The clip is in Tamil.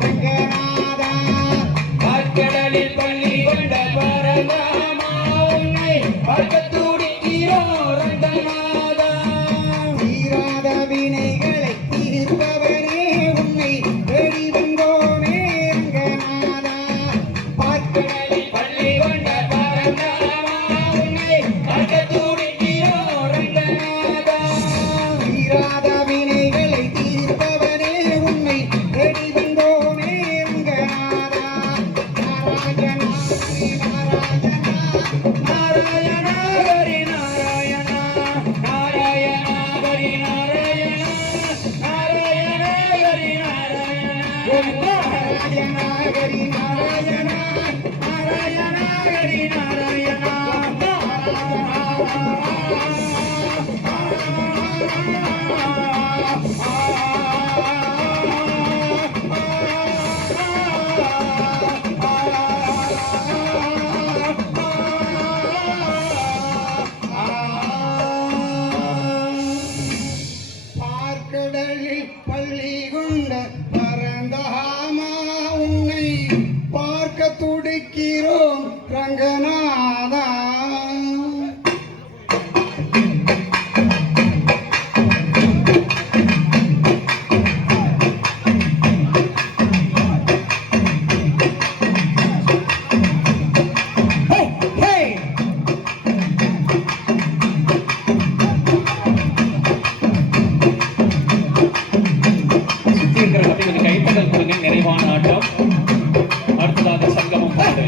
ரங்கநாதா பார்க்கடலில் பள்ளி கொண்ட பரந்தாமா உன்னை பார்க்க துடிக்கிறோம் ரங்கநாதா தீராத வினைகளை தீர்ப்பவனே உன்னை தேடி வந்தோமே ரங்கநாதா பார்க்கடலில் பள்ளி கொண்ட பரந்தாமா உன்னை பார்க்க துடிக்கிறோம் ரங்கநாதா தீராத வினைகளை தீர்ப்பவனே உன்னை தேடி வந்தோமே ரங்கநாதா நாராயணா ஹரி நாராயணா நாராயணா ஹரி நாராயணா நாராயணா ஹரி நாராயணா நாராயணா ஹரி நாராயணா நாராயணா ஹரி நாராயணா பார்க்கடலில் பள்ளி கொண்ட பரந்தாமா உன்னை பார்க்க துடிக்கிறோம் ரங்கநாதா இருக்கிற கட்டிகளுக்கு கைத்தட்டல் கொடுங்க. நிறைவான ஆட்டம். அடுத்ததாக சங்கமம் பாடு.